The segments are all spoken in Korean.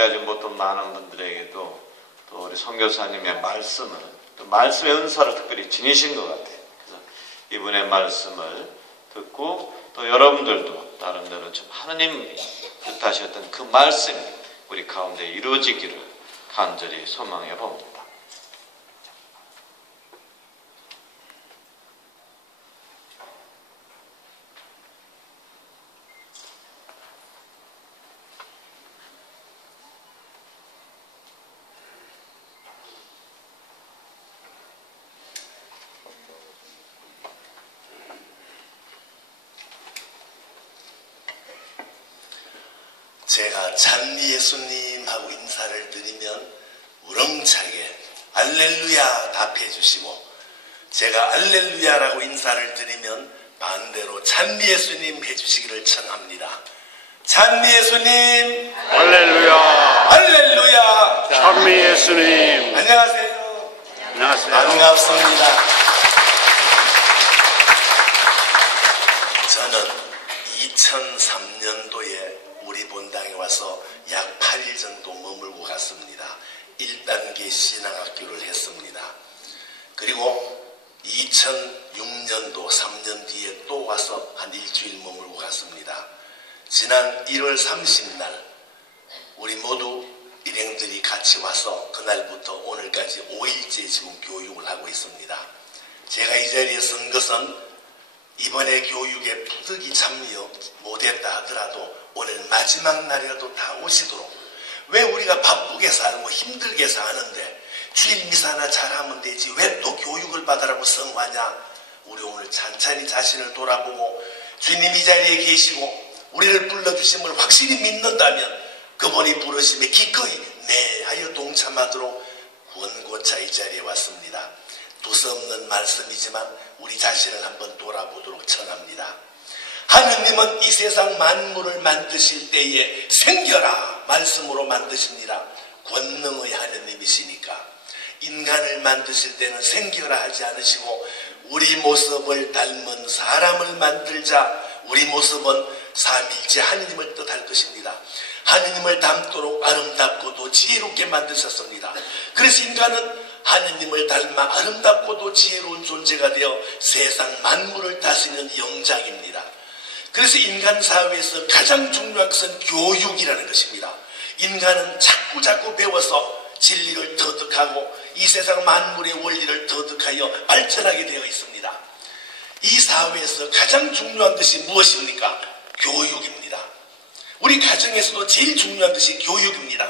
아주 또 많은 분들에게도 또 우리 선교사님의 말씀을, 또 말씀의 은사를 특별히 지니신 것 같아요. 그래서 이분의 말씀을 듣고 또 여러분들도 나름대로 좀 하느님 뜻하셨던 그 말씀이 우리 가운데 이루어지기를 간절히 소망해 봅니다. 제가 찬미 예수님하고 인사를 드리면 우렁차게 알렐루야 답해 주시고, 제가 알렐루야라고 인사를 드리면 반대로 찬미 예수님 해주시기를 청합니다. 찬미 예수님, 할렐루야, 할렐루야, 찬미 예수님. 안녕하세요. 안녕하세요. 반갑습니다. 저는 2003년도에 우리 본당에 와서 약 8일 정도 머물고 갔습니다. 1단계 신앙학교를 했습니다. 그리고 2006년도 3년 뒤에 또 와서 한 일주일 머물고 갔습니다. 지난 1월 30날 우리 모두 일행들이 같이 와서 그날부터 오늘까지 5일째 지금 교육을 하고 있습니다. 제가 이 자리에 선 것은 이번에 교육에 부득이 참여 못했다 하더라도 오늘 마지막 날이라도 다 오시도록, 왜 우리가 바쁘게 살고 힘들게 사는데 주일 미사나 잘하면 되지 왜 또 교육을 받으라고 성화냐. 우리 오늘 찬찬히 자신을 돌아보고 주님 이 자리에 계시고 우리를 불러주심을 확실히 믿는다면 그분이 부르심에 기꺼이 네 하여 동참하도록 원고차 이 자리에 왔습니다. 두서없는 말씀이지만 우리 자신을 한번 돌아보도록 청합니다. 하느님은 이 세상 만물을 만드실 때에 생겨라 말씀으로 만드십니다. 권능의 하느님이시니까 인간을 만드실 때는 생겨라 하지 않으시고 우리 모습을 닮은 사람을 만들자, 우리 모습은 삼위일체 하느님을 뜻할 것입니다. 하느님을 닮도록 아름답고도 지혜롭게 만드셨습니다. 그래서 인간은 하느님을 닮아 아름답고도 지혜로운 존재가 되어 세상 만물을 다스리는 영장입니다. 그래서 인간 사회에서 가장 중요한 것은 교육이라는 것입니다. 인간은 자꾸 배워서 진리를 터득하고 이 세상 만물의 원리를 터득하여 발전하게 되어 있습니다. 이 사회에서 가장 중요한 것이 무엇입니까? 교육입니다. 우리 가정에서도 제일 중요한 것이 교육입니다.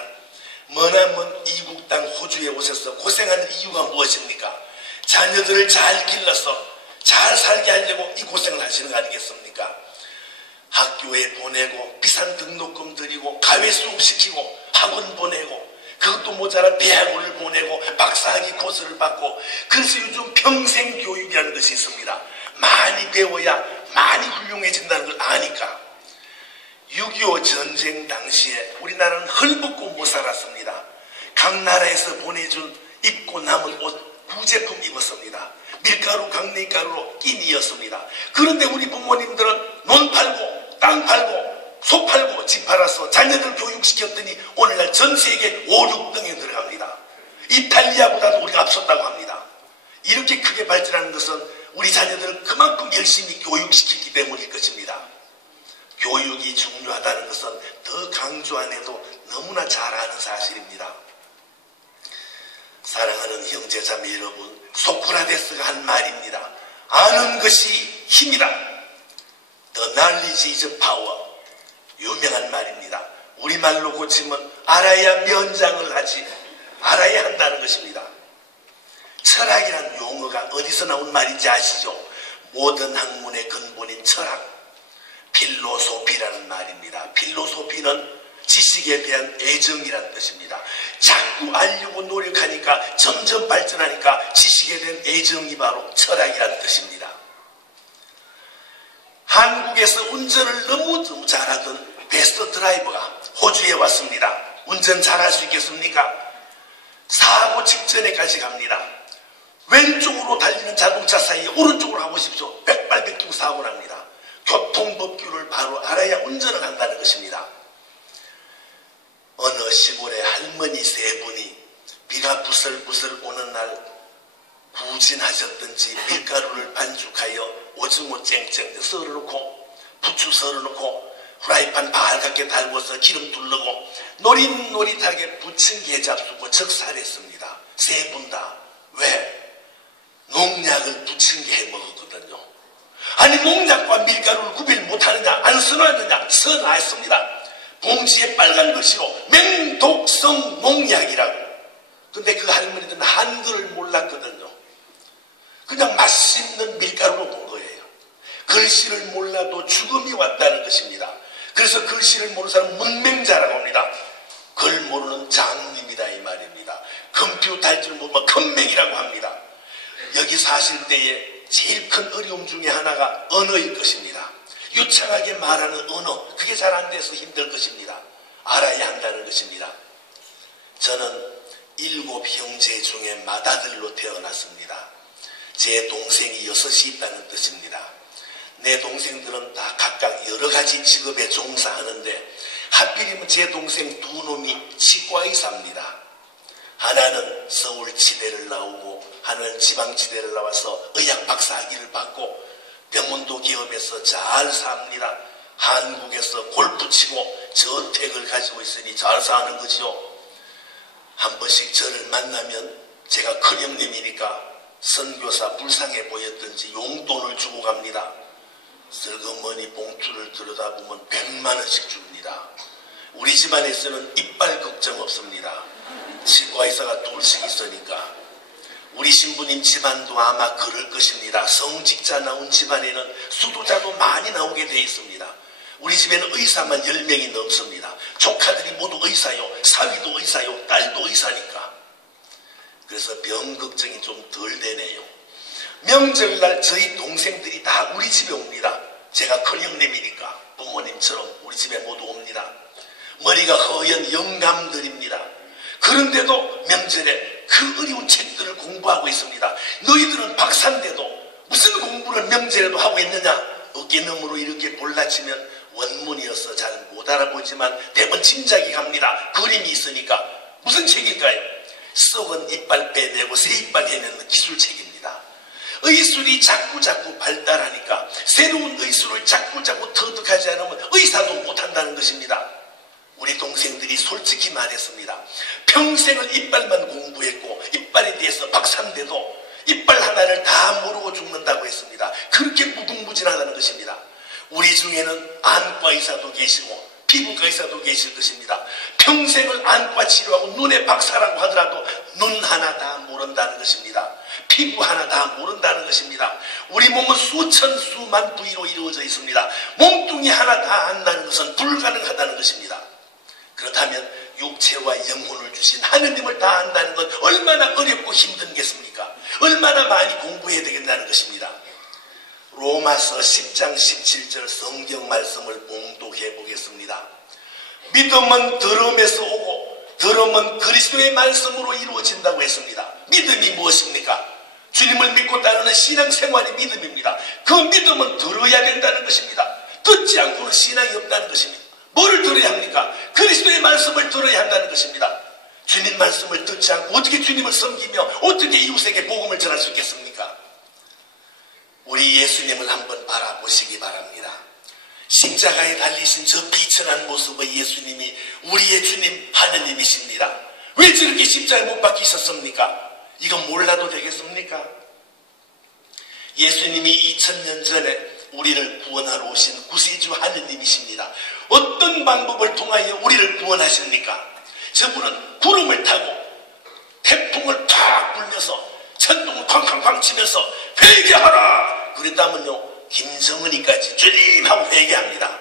머나먼 이국 땅 호주에 오셔서 고생하는 이유가 무엇입니까? 자녀들을 잘 길러서 잘 살게 하려고 이 고생을 하시는 거 아니겠습니까? 학교에 보내고 비싼 등록금 들이고 가외 수업시키고 학원 보내고 그것도 모자라 대학원을 보내고 박사학위 코스를 받고, 그래서 요즘 평생교육이라는 것이 있습니다. 많이 배워야 많이 훌륭해진다는 걸 아니까. 6.25 전쟁 당시에 우리나라는 헐벗고 못 살았습니다. 각 나라에서 보내준 입고 남은 옷 구제품 입었습니다. 밀가루 강냉가루로 끼니였습니다. 그런데 우리 부모님들은 논 팔고 땅 팔고 소 팔고 집 팔아서 자녀들 교육시켰더니 오늘날 전 세계 5, 6등에 들어갑니다. 이탈리아보다도 우리가 앞섰다고 합니다. 이렇게 크게 발전하는 것은 우리 자녀들을 그만큼 열심히 교육시키기 때문일 것입니다. 교육이 중요하다는 것은 더 강조 안 해도 너무나 잘 아는 사실입니다. 사랑하는 형제자매 여러분, 소크라테스가 한 말입니다. 아는 것이 힘이다. The knowledge is power. 유명한 말입니다. 우리말로 고치면 알아야 면장을 하지, 알아야 한다는 것입니다. 철학이란 용어가 어디서 나온 말인지 아시죠? 모든 학문의 근본인 철학, 필로소피라는 말입니다. 필로소피는 지식에 대한 애정이라는 뜻입니다. 자꾸 알려고 노력하니까 점점 발전하니까 지식에 대한 애정이 바로 철학이라는 뜻입니다. 한국에서 운전을 너무 잘하던 베스트 드라이버가 호주에 왔습니다. 운전 잘할 수 있겠습니까? 사고 직전에까지 갑니다. 왼쪽으로 달리는 자동차 사이에 오른쪽으로 가보십시오. 백발백중 사고를 합니다. 교통법규를 바로 알아야 운전을 한다는 것입니다. 어느 시골에 할머니 세 분이 비가 부슬부슬 오는 날 구진하셨던지 밀가루를 반죽하여 오징어 쨍쨍 썰어놓고 부추 썰어놓고 후라이팬 발갛게 달궈서 기름 둘르고 노릿노릿하게 부침개 잡수고 적살했습니다. 세 분 다. 왜? 농약을 부침개 해 먹었거든요. 아니 농약과 밀가루를 구별 못하느냐, 안 선호하느냐? 선호했습니다. 봉지에 빨간 글씨로 맹독성 농약이라고. 근데 그 할머니들은 한글을 몰랐거든요. 그냥 맛있는 밀가루로 본 거예요. 글씨를 몰라도 죽음이 왔다는 것입니다. 그래서 글씨를 모르는 사람은 문맹자라고 합니다. 글 모르는 장님이다 이 말입니다. 컴퓨터 할 줄 모르면 큰맹이라고 합니다. 여기 사실 때에 제일 큰 어려움 중에 하나가 언어일 것입니다. 유창하게 말하는 언어, 그게 잘 안 돼서 힘들 것입니다. 알아야 한다는 것입니다. 저는 7 형제 중에 맏아들로 태어났습니다. 제 동생이 6이 있다는 뜻입니다. 내 동생들은 다 각각 여러 가지 직업에 종사하는데 하필이면 제 동생 두 놈이 치과의사입니다. 하나는 서울치대를 나오고 하나는 지방치대를 나와서 의학 박사학위를 받고 병원도 기업에서 잘 삽니다. 한국에서 골프 치고 저택을 가지고 있으니 잘 사는 거지요. 한 번씩 저를 만나면 제가 큰형님이니까 선교사 불쌍해 보였던지 용돈을 주고 갑니다. 슬그머니 봉투를 들여다보면 100만 원씩 줍니다. 우리 집안에서는 이빨 걱정 없습니다. 치과의사가 둘씩 있으니까. 우리 신부님 집안도 아마 그럴 것입니다. 성직자 나온 집안에는 수도자도 많이 나오게 되어 있습니다. 우리 집에는 의사만 10명이 넘습니다. 조카들이 모두 의사요, 사위도 의사요, 딸도 의사니까. 그래서 병 걱정이 좀 덜 되네요. 명절날 저희 동생들이 다 우리 집에 옵니다. 제가 큰형님이니까 부모님처럼 우리 집에 모두 옵니다. 머리가 허연 영감들입니다. 그런데도 명절에 그 어려운 책들을 공부하고 있습니다. 너희들은 박사인데도 무슨 공부를 명절에도 하고 있느냐? 어깨너머로 이렇게 골라치면 원문이어서 잘 못 알아보지만 대번 짐작이 갑니다. 그림이 있으니까. 무슨 책일까요? 썩은 이빨 빼내고 새 이빨 해내는 기술책입니다. 의술이 자꾸자꾸 발달하니까 새로운 의술을 자꾸자꾸 터득하지 않으면 의사도 못한다는 것입니다. 우리 동생들이 솔직히 말했습니다. 평생을 이빨만 공부했고 이빨에 대해서 박사인데도 이빨 하나를 다 모르고 죽는다고 했습니다. 그렇게 무궁무진하다는 것입니다. 우리 중에는 안과 의사도 계시고 피부과 의사도 계실 것입니다. 평생을 안과 치료하고 눈의 박사라고 하더라도 눈 하나 다 모른다는 것입니다. 피부 하나 다 모른다는 것입니다. 우리 몸은 수천 수만 부위로 이루어져 있습니다. 몸뚱이 하나 다 안다는 것은 불가능하다는 것입니다. 그렇다면 육체와 영혼을 주신 하느님을 다 안다는 건 얼마나 어렵고 힘든겠습니까? 얼마나 많이 공부해야 되겠다는 것입니다. 로마서 10장 17절 성경 말씀을 봉독해 보겠습니다. 믿음은 들음에서 오고 들음은 그리스도의 말씀으로 이루어진다고 했습니다. 믿음이 무엇입니까? 주님을 믿고 따르는 신앙생활이 믿음입니다. 그 믿음은 들어야 된다는 것입니다. 듣지 않고는 신앙이 없다는 것입니다. 뭐를 들어야 합니까? 그리스도의 말씀을 들어야 한다는 것입니다. 주님 말씀을 듣지 않고 어떻게 주님을 섬기며 어떻게 이웃에게 복음을 전할 수 있겠습니까? 우리 예수님을 한번 바라보시기 바랍니다. 십자가에 달리신 저 비천한 모습의 예수님이 우리의 주님 하느님이십니다. 왜 저렇게 십자가에 못 박히셨습니까? 이거 몰라도 되겠습니까? 예수님이 2000년 전에 우리를 구원하러 오신 구세주 하느님이십니다. 어떤 방법을 통하여 우리를 구원하십니까? 저분은 구름을 타고 태풍을 팍 불면서 천둥을 쾅쾅쾅 치면서 회개하라! 그랬다면요 김정은이까지 주님 하고 회개합니다.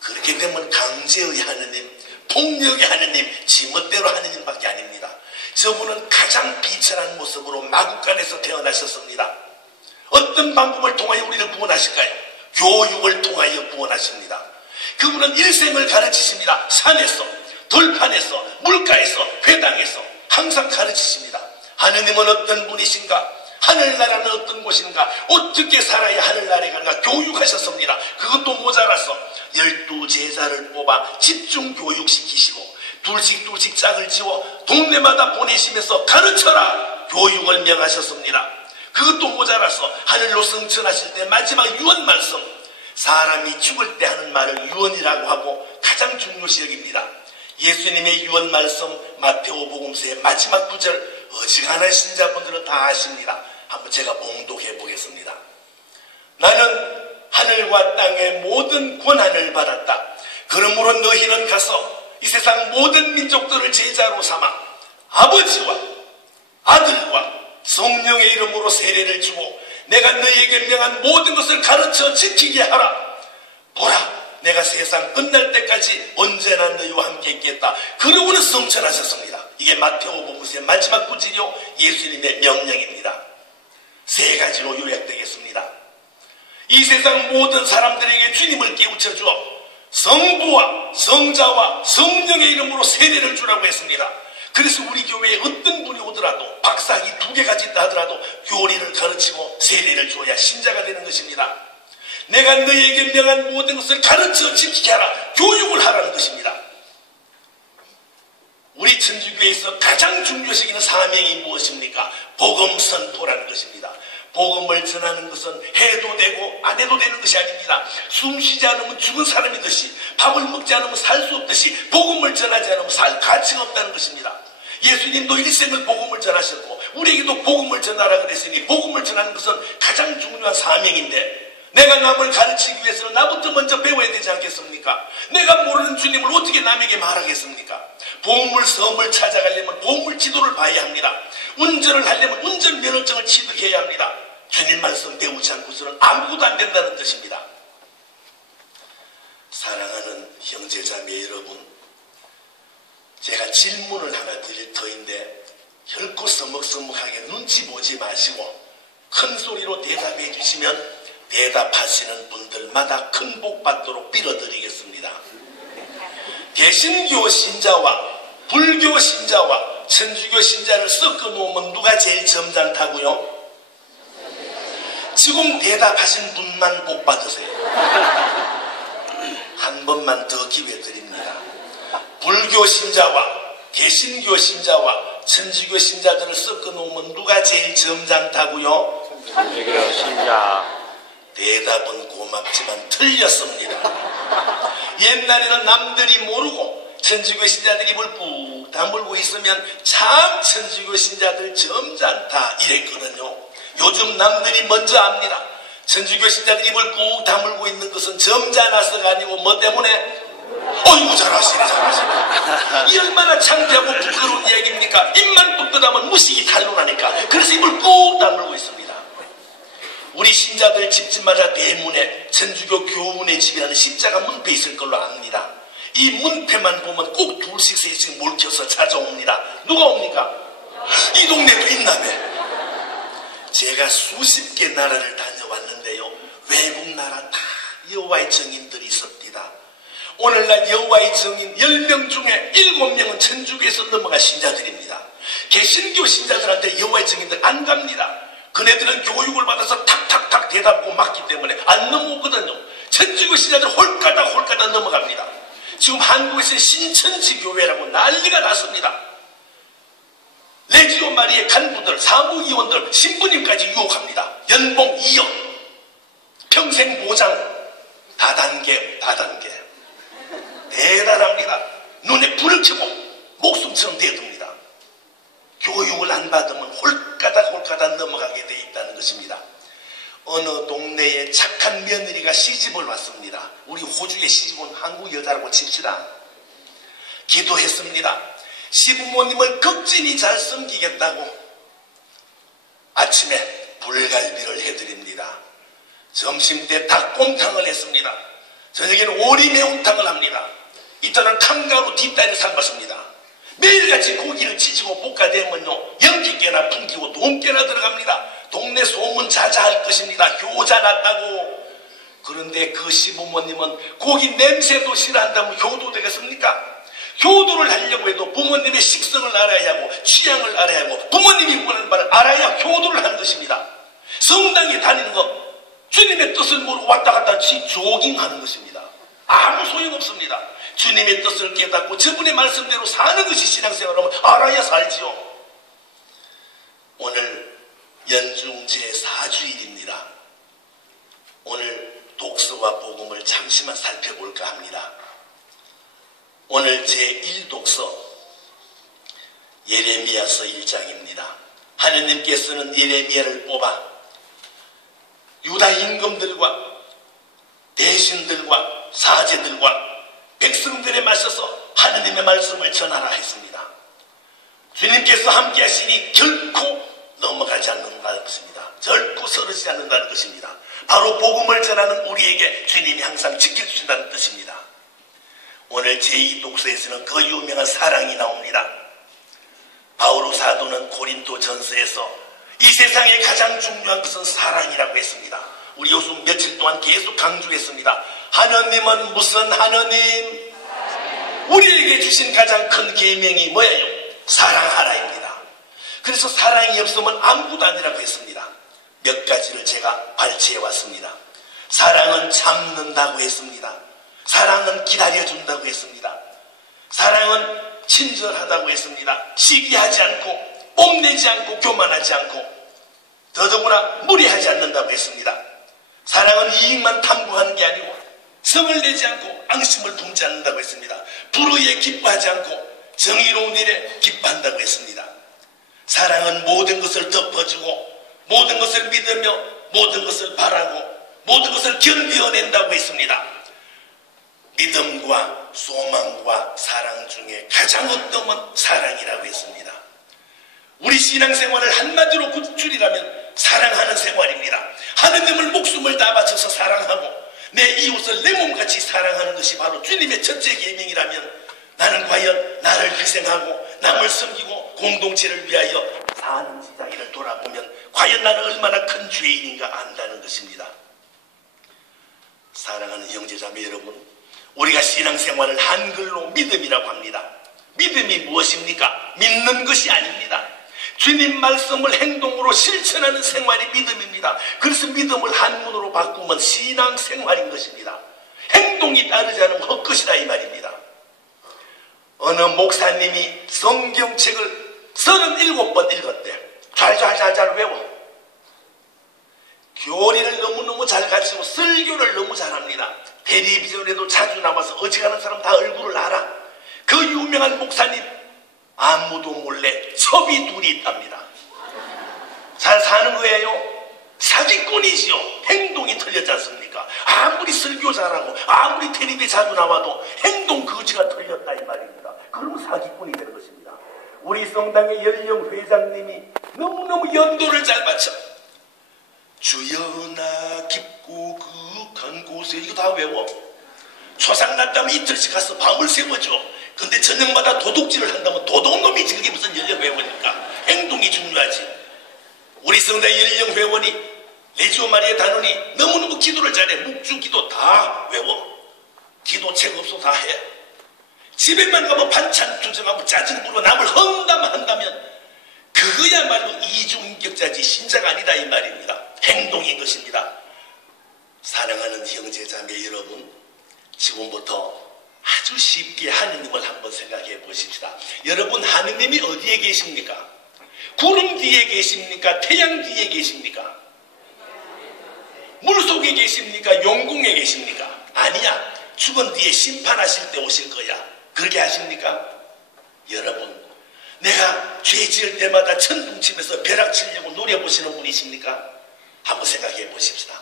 그렇게 되면 강제의 하느님, 폭력의 하느님, 지멋대로 하느님밖에 아닙니다. 저분은 가장 비천한 모습으로 마국간에서 태어나셨습니다. 어떤 방법을 통하여 우리를 구원하실까요? 교육을 통하여 구원하십니다. 그분은 일생을 가르치십니다. 산에서, 들판에서, 물가에서, 회당에서 항상 가르치십니다. 하느님은 어떤 분이신가? 하늘나라는 어떤 곳인가? 어떻게 살아야 하늘나라에 가는가? 교육하셨습니다. 그것도 모자라서 12 제자를 뽑아 집중 교육시키시고 둘씩 짝을 지어 동네마다 보내시면서 가르쳐라 교육을 명하셨습니다. 그것도 모자라서 하늘로 승천하실 때 마지막 유언 말씀, 사람이 죽을 때 하는 말을 유언이라고 하고 가장 중요시 여깁니다. 예수님의 유언 말씀 마태오복음서의 마지막 구절 어지간한 신자분들은 다 아십니다. 한번 제가 봉독해 보겠습니다. 나는 하늘과 땅의 모든 권한을 받았다. 그러므로 너희는 가서 이 세상 모든 민족들을 제자로 삼아 아버지와 아들과 성령의 이름으로 세례를 주고 내가 너희에게 명한 모든 것을 가르쳐 지키게 하라. 보라, 내가 세상 끝날 때까지 언제나 너희와 함께 있겠다. 그러고는 성천하셨습니다. 이게 마태오복음서의 마지막 구절이요 예수님의 명령입니다. 세 가지로 요약되겠습니다. 이 세상 모든 사람들에게 주님을 깨우쳐 주어 성부와 성자와 성령의 이름으로 세례를 주라고 했습니다. 그래서 우리 교회에 어떤 분이 오더라도 박사학위 2개가 있다 하더라도 교리를 가르치고 세례를 주어야 신자가 되는 것입니다. 내가 너희에게 명한 모든 것을 가르쳐 지키게 하라. 교육을 하라는 것입니다. 우리 천주교에서 가장 중요시하는 사명이 무엇입니까? 복음 선포라는 것입니다. 복음을 전하는 것은 해도 되고 안 해도 되는 것이 아닙니다. 숨 쉬지 않으면 죽은 사람이듯이, 밥을 먹지 않으면 살 수 없듯이 복음을 전하지 않으면 살 가치가 없다는 것입니다. 예수님도 일생을 복음을 전하셨고 우리에게도 복음을 전하라 그랬으니 복음을 전하는 것은 가장 중요한 사명인데, 내가 남을 가르치기 위해서는 나부터 먼저 배워야 되지 않겠습니까? 내가 모르는 주님을 어떻게 남에게 말하겠습니까? 보물 섬을 찾아가려면 보물 지도를 봐야 합니다. 운전을 하려면 운전 면허증을 취득해야 합니다. 주님 말씀 배우지 않고서는 아무것도 안 된다는 뜻입니다. 사랑하는 형제자매 여러분, 제가 질문을 하나 드릴 터인데 결코 서먹서먹하게 눈치 보지 마시고 큰 소리로 대답해 주시면 대답하시는 분들마다 큰 복 받도록 빌어드리겠습니다. 개신교 신자와 불교 신자와 천주교 신자를 섞어 놓으면 누가 제일 점잖다고요? 지금 대답하신 분만 복 받으세요. 한 번만 더 기회 드립니다. 불교 신자와 개신교 신자와 천주교 신자들을 섞어 놓으면 누가 제일 점잖다고요? 천주교 신자. 대답은 고맙지만 틀렸습니다. 옛날에는 남들이 모르고 천주교 신자들이 입을 꾹 다물고 있으면 참 천주교 신자들 점잖다 이랬거든요. 요즘 남들이 먼저 압니다. 천주교 신자들이 입을 꾹 다물고 있는 것은 점잖아서가 아니고 뭐 때문에? 어이구 잘하시네. 이 얼마나 창피하고 부끄러운 이야기입니까? 입만 뚝뚝하면 무식이 탄로나니까. 그래서 입을 꾹 다물고 있습니다. 우리 신자들 집집마다 대문에 천주교 교훈의 집이라는 십자가 문패 있을 걸로 압니다. 이 문패만 보면 꼭 둘씩 셋씩 몰켜서 찾아옵니다. 누가 옵니까? 이 동네도 있나매. 제가 수십 개 나라를 다녀왔는데요, 외국 나라 다 여호와의 증인들이 있습니다. 오늘날 여호와의 증인 10명 중에 7명은 천주교에서 넘어간 신자들입니다. 개신교 신자들한테 여호와의 증인들 안 갑니다. 그네들은 교육을 받아서 탁탁탁 대답하고 맞기 때문에 안 넘어오거든요. 천주교 신자들 홀가닥 넘어갑니다. 지금 한국에서 신천지 교회라고 난리가 났습니다. 레지오 마리의 간부들, 사무위원들, 신부님까지 유혹합니다. 연봉 2억, 평생 보장, 다단계. 대단합니다. 눈에 불을 켜고 목숨처럼 대듭니다. 교육을 안 받으면 홀가닥 넘어가게 돼 있다는 것입니다. 어느 동네에 착한 며느리가 시집을 왔습니다. 우리 호주에 시집 온 한국 여자라고 칩시다. 기도했습니다. 시부모님을 극진히 잘 섬기겠다고 아침에 불갈비를 해드립니다. 점심때 닭곰탕을 했습니다. 저녁에는 오리 매운탕을 합니다. 이때는 칸가루 뒷다리 삶았습니다. 매일같이 고기를 찢고 볶아대면요, 연기깨나 풍기고 돈깨나 들어갑니다. 동네 소문 자자할 것입니다. 효자 났다고. 그런데 그 시부모님은 고기 냄새도 싫어한다면 효도 되겠습니까? 효도를 하려고 해도 부모님의 식성을 알아야 하고 취향을 알아야 하고 부모님이 원하는 바를 알아야 효도를 하는 것입니다. 성당에 다니는 거 주님의 뜻을 모르고 왔다 갔다 조깅하는 것입니다. 아무 소용없습니다. 주님의 뜻을 깨닫고 저분의 말씀대로 사는 것이 신앙생활이라면 알아야 살지요. 오늘 연중 제4주일입니다. 오늘 독서와 복음을 잠시만 살펴볼까 합니다. 오늘 제1독서 예레미야서 1장입니다. 하느님께서는 예레미야를 뽑아 유다 임금들과 대신들과 사제들과 백성들에 맞서서 하느님의 말씀을 전하라 했습니다. 주님께서 함께 하시니 결코 넘어가지 않는다는 것입니다. 결코 서러지지 않는다는 것입니다. 바로 복음을 전하는 우리에게 주님이 항상 지켜주신다는 뜻입니다. 오늘 제2독서에서는 그 유명한 사랑이 나옵니다. 바오로 사도는 고린도 전서에서 이 세상에 가장 중요한 것은 사랑이라고 했습니다. 우리 요즘 며칠 동안 계속 강조했습니다. 하느님은 무슨 하느님? 우리에게 주신 가장 큰 계명이 뭐예요? 사랑하라입니다. 그래서 사랑이 없으면 아무것도 아니라고 했습니다. 몇 가지를 제가 발췌해 왔습니다. 사랑은 참는다고 했습니다. 사랑은 기다려준다고 했습니다. 사랑은 친절하다고 했습니다. 시기하지 않고 뽐내지 않고 교만하지 않고 더더구나 무리하지 않는다고 했습니다. 사랑은 이익만 탐구하는 게 아니고 성을 내지 않고 앙심을 품지 않는다고 했습니다. 불의에 기뻐하지 않고 정의로운 일에 기뻐한다고 했습니다. 사랑은 모든 것을 덮어주고 모든 것을 믿으며 모든 것을 바라고 모든 것을 견뎌낸다고 했습니다. 믿음과 소망과 사랑 중에 가장 어떠면 사랑이라고 했습니다. 우리 신앙생활을 한마디로 굳줄이라면 사랑하는 생활입니다. 하느님을 목숨을 다 바쳐서 사랑하고 내 이웃을 내 몸같이 사랑하는 것이 바로 주님의 첫째 계명이라면 나는 과연 나를 희생하고 남을 섬기고 공동체를 위하여 사는 시장을 돌아보면 과연 나는 얼마나 큰 죄인인가 안다는 것입니다. 사랑하는 형제자매 여러분, 우리가 신앙생활을 한글로 믿음이라고 합니다. 믿음이 무엇입니까? 믿는 것이 아닙니다. 주님 말씀을 행동으로 실천하는 생활이 믿음입니다. 그래서 믿음을 한문으로 바꾸면 신앙생활인 것입니다. 행동이 따르지 않으면 헛것이다 이 말입니다. 어느 목사님이 성경책을 37번 읽었대. 잘 외워. 교리를 너무너무 잘 가르치고 설교를 너무 잘합니다. 텔레비전에도 자주 나와서 어지간한 사람 다 얼굴을 알아. 그 유명한 목사님 아무도 몰래 첩이 둘이 있답니다. 잘 사는 거예요? 사기꾼이지요. 행동이 틀렸지 않습니까? 아무리 설교 잘하고 아무리 텔레비에 자주 나와도 행동 거지가 틀렸다 이 말입니다. 그러면 사기꾼이 되는 것입니다. 우리 성당의 연령 회장님이 너무너무 연도를 잘 바쳐 주여나 깊고 그윽한 곳에 이거 다 외워. 초상 났다면 이틀씩 가서 밤을 새워줘. 근데 저녁마다 도둑질을 한다면 도둑놈이지. 그게 무슨 연령회원입니까? 행동이 중요하지. 우리 성당 연령회원이 레지오 마리아 단원이 너무너무 기도를 잘해. 묵주 기도 다 외워. 기도책 없어 다 해. 집에만 가면 반찬 투정하고 짜증 부르고 남을 험담한다면 그거야말로 이중인격자지 신자가 아니다 이 말입니다. 행동인 것입니다. 사랑하는 형제자매 여러분, 지금부터 아주 쉽게 하느님을 한번 생각해 보십시다. 여러분, 하느님이 어디에 계십니까? 구름 뒤에 계십니까? 태양 뒤에 계십니까? 물속에 계십니까? 용궁에 계십니까? 아니야. 죽은 뒤에 심판하실 때 오실 거야. 그렇게 하십니까? 여러분, 내가 죄 지을 때마다 천둥치면서 벼락 치려고 노려보시는 분이십니까? 한번 생각해 보십시다.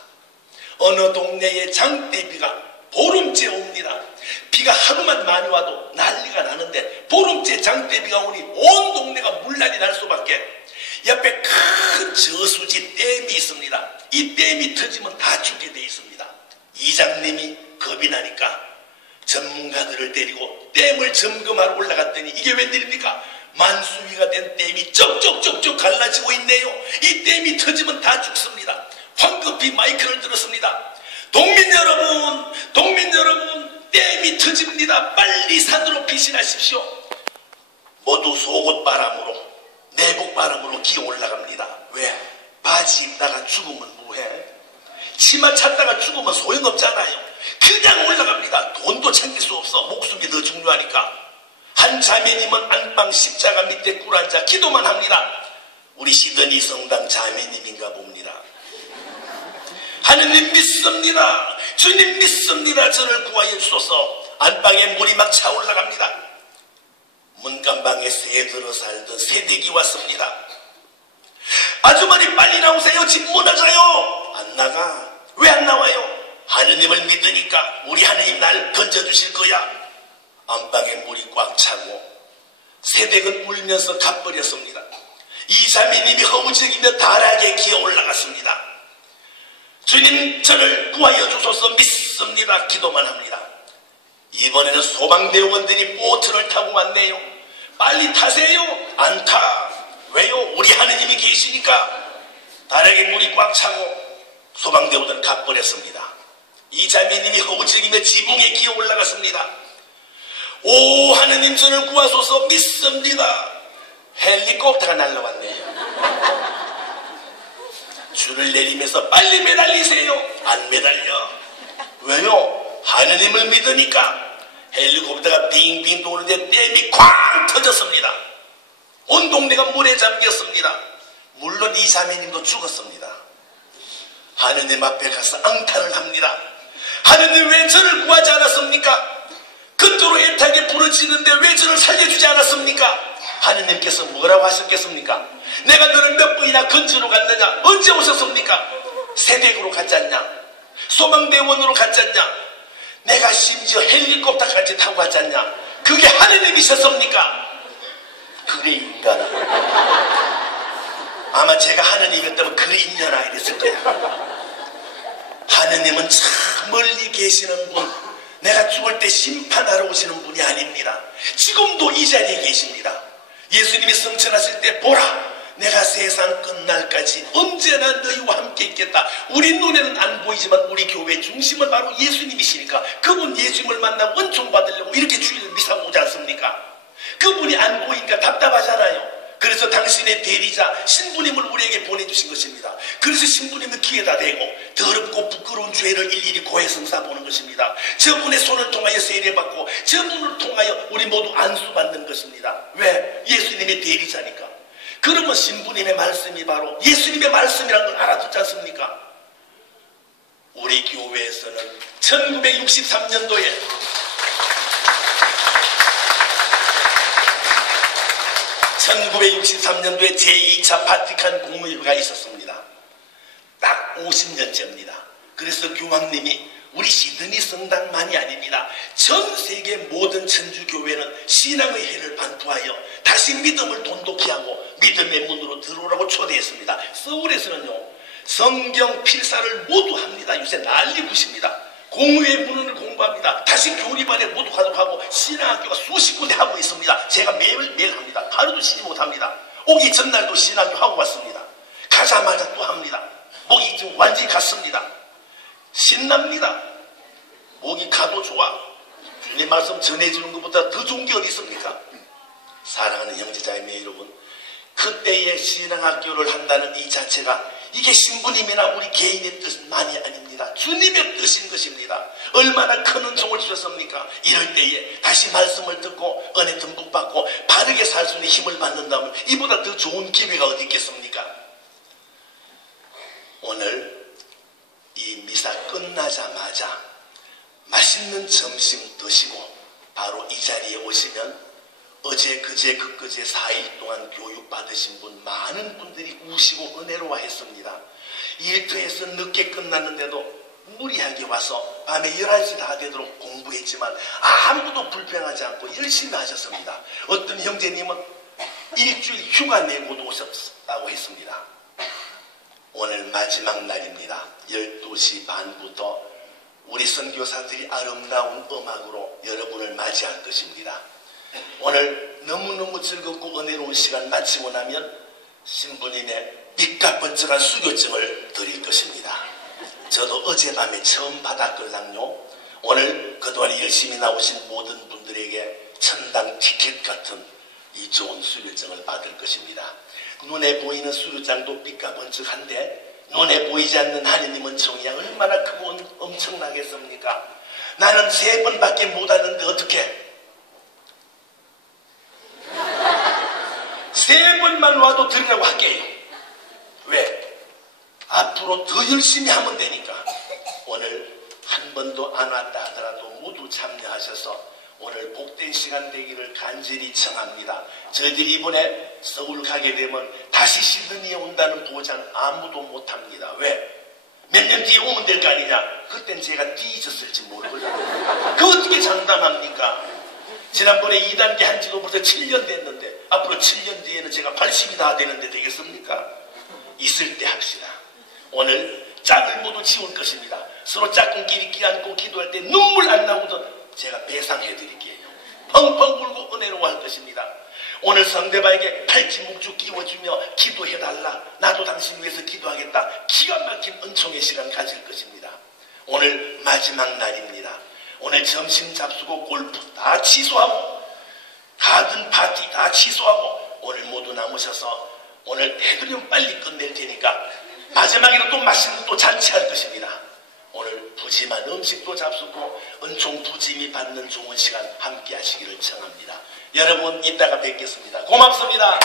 어느 동네에 장대비가 보름째 옵니다. 비가 하루만 많이 와도 난리가 나는데 보름째 장대비가 오니 온 동네가 물난리 날 수밖에. 옆에 큰 저수지 댐이 있습니다. 이 댐이 터지면 다 죽게 돼 있습니다. 이장님이 겁이 나니까 전문가들을 데리고 댐을 점검하러 올라갔더니 이게 웬일입니까? 만수위가 된 댐이 쩍쩍쩍쩍 갈라지고 있네요. 이 댐이 터지면 다 죽습니다. 황급히 마이크를 들었습니다. 동민 여러분, 댐이 터집니다. 빨리 산으로 피신하십시오. 모두 속옷바람으로 내복바람으로 기어 올라갑니다. 왜? 바지 입다가 죽으면 뭐해? 치마 찾다가 죽으면 소용없잖아요. 그냥 올라갑니다. 돈도 챙길 수 없어. 목숨이 더 중요하니까. 한 자매님은 안방 십자가 밑에 꿇어앉아 기도만 합니다. 우리 시드니 성당 자매님인가 봅니다. 하느님 믿습니다. 주님 믿습니다. 저를 구하여 주소서. 안방에 물이 막 차올라갑니다. 문간방에 새 들어 살던 새댁이 왔습니다. 아주머니 빨리 나오세요. 집 무너져요. 안 나가. 왜 안 나와요? 하느님을 믿으니까 우리 하느님 날 건져주실 거야. 안방에 물이 꽉 차고 새댁은 울면서 가버렸습니다. 이 자매님이 허우적이며 다락에 기어 올라갔습니다. 주님 저를 구하여 주소서 믿습니다. 기도만 합니다. 이번에는 소방대원들이 보트를 타고 왔네요. 빨리 타세요. 안 타. 왜요? 우리 하느님이 계시니까. 다락에 물이 꽉 차고 소방대원들은 가버렸습니다. 이 자매님이 허우적이며 지붕에 기어 올라갔습니다. 오 하느님 저를 구하소서 믿습니다. 헬리콥터가 날라왔네요. 줄을 내리면서 빨리 매달리세요. 안 매달려. 왜요? 하느님을 믿으니까. 헬리콥터가 빙빙 도는데 댐이 쾅 터졌습니다. 온 동네가 물에 잠겼습니다. 물론 이 자매님도 죽었습니다. 하느님 앞에 가서 앙탄을 합니다. 하느님 왜 저를 구하지 않았습니까? 그토록 애타게 부르짖는데 왜 저를 살려주지 않았습니까? 하느님께서 뭐라고 하셨겠습니까? 내가 너를 몇 번이나 건지러 갔느냐? 언제 오셨습니까? 새댁으로 갔지 않냐? 소방대원으로 갔지 않냐? 내가 심지어 헬리콥터까지 타고 갔지 않냐? 그게 하느님이셨습니까? 그래 인간아. 아마 제가 하느님이었다면 그래 인연아 이랬을 거야. 하느님은 참 멀리 계시는 분, 내가 죽을 때 심판하러 오시는 분이 아닙니다. 지금도 이 자리에 계십니다. 예수님이 성천하실 때 보라 내가 세상 끝날까지 언제나 너희와 함께 있겠다. 우리 눈에는 안 보이지만 우리 교회 중심은 바로 예수님이시니까 그분 예수님을 만나 원총 받으려고 이렇게 주일을 미사고 오지 않습니까? 그분이 안 보이니까 답답하잖아요. 그래서 당신의 대리자 신부님을 우리에게 보내주신 것입니다. 그래서 신부님은 귀에다 대고 더럽고 부끄러운 죄를 일일이 고해성사 보는 것입니다. 저분의 손을 통하여 세례받고 저분을 통하여 우리 모두 안수받는 것입니다. 왜? 예수님의 대리자니까. 그러면 신부님의 말씀이 바로 예수님의 말씀이라는 걸 알아듣지 않습니까? 우리 교회에서는 1963년도에 제2차 바티칸 공의회가 있었습니다. 딱 50년째입니다. 그래서 교황님이 우리 시드니 성당만이 아닙니다. 전 세계 모든 천주교회는 신앙의 해를 반투하여 다시 믿음을 돈독히 하고 믿음의 문으로 들어오라고 초대했습니다. 서울에서는요 성경 필사를 모두 합니다. 요새 난리 부십니다. 공의회 문헌을 공부합니다. 다시 교리반에 모두 가족하고 신앙학교가 수십 군데 하고 있습니다. 제가 매일 합니다. 하루도 쉬지 못합니다. 오기 전날도 신학교 하고 왔습니다. 가자마자 또 합니다. 목이 지금 완전히 갔습니다. 신납니다. 목이 가도 좋아. 주님 말씀 전해주는 것보다 더 좋은 게 어디 있습니까? 사랑하는 형제자매 여러분, 그때의 신앙학교를 한다는 이 자체가 이게 신부님이나 우리 개인의 뜻만이 아닙니다. 주님의 뜻인 것입니다. 얼마나 큰 은총을 주셨습니까? 이럴 때에 다시 말씀을 듣고 은혜 듬뿍 받고 바르게 살 수 있는 힘을 받는다면 이보다 더 좋은 기회가 어디 있겠습니까? 오늘 이 미사 끝나자마자 맛있는 점심 드시고 바로 이 자리에 오시면 어제 그제 그제 4일 동안 교육받으신 분 많은 분들이 우시고 은혜로워했습니다. 일터에서 늦게 끝났는데도 무리하게 와서 밤에 11시 다 되도록 공부했지만 아무도 불평하지 않고 열심히 하셨습니다. 어떤 형제님은 일주일 휴가 내고도 오셨다고 했습니다. 오늘 마지막 날입니다. 12시 반부터 우리 선교사들이 아름다운 음악으로 여러분을 맞이할 것입니다. 오늘 너무너무 즐겁고 은혜로운 시간 마치고 나면 신부님의 빛과 번쩍한 수료증을 드릴 것입니다. 저도 어젯밤에 처음 받았걸랑요. 오늘 그동안 열심히 나오신 모든 분들에게 천당 티켓 같은 이 좋은 수료증을 받을 것입니다. 눈에 보이는 수료장도 빛과 번쩍한데 눈에 보이지 않는 하느님 은총이 얼마나 크고 엄청나겠습니까? 나는 3번밖에 못 하는데 어떻게? 3번만 와도 드리라고 할게요. 왜? 앞으로 더 열심히 하면 되니까. 오늘 한 번도 안 왔다 하더라도 모두 참여하셔서 오늘 복된 시간 되기를 간절히 청합니다. 저희들이 이번에 서울 가게 되면 다시 시드니에 온다는 보장 아무도 못합니다. 왜? 몇 년 뒤에 오면 될 거 아니냐? 그땐 제가 뒤졌을지 모르거든요. 그 어떻게 장담합니까? 지난번에 2단계 한 지도 벌써 7년 됐는데 앞으로 7년 뒤에는 제가 80이 다 되는데 되겠습니까? 있을 때 합시다. 오늘 짝을 모두 지울 것입니다. 서로 짝꿍끼리 끼안고 기도할 때 눈물 안 나오던 제가 배상해드릴게요. 펑펑 울고 은혜로워할 것입니다. 오늘 상대방에게 팔찌 목줄 끼워주며 기도해달라. 나도 당신 위해서 기도하겠다. 기가 막힌 은총의 시간 가질 것입니다. 오늘 마지막 날입니다. 오늘 점심 잡수고 골프 다 취소하고 가든 파티 다 취소하고 오늘 모두 남으셔서 오늘 되도록 빨리 끝낼 테니까 마지막에는 또 맛있는 또 잔치할 것입니다. 오늘 푸짐한 음식도 잡수고 은총 부짐이 받는 좋은 시간 함께 하시기를 청합니다. 여러분 이따가 뵙겠습니다. 고맙습니다.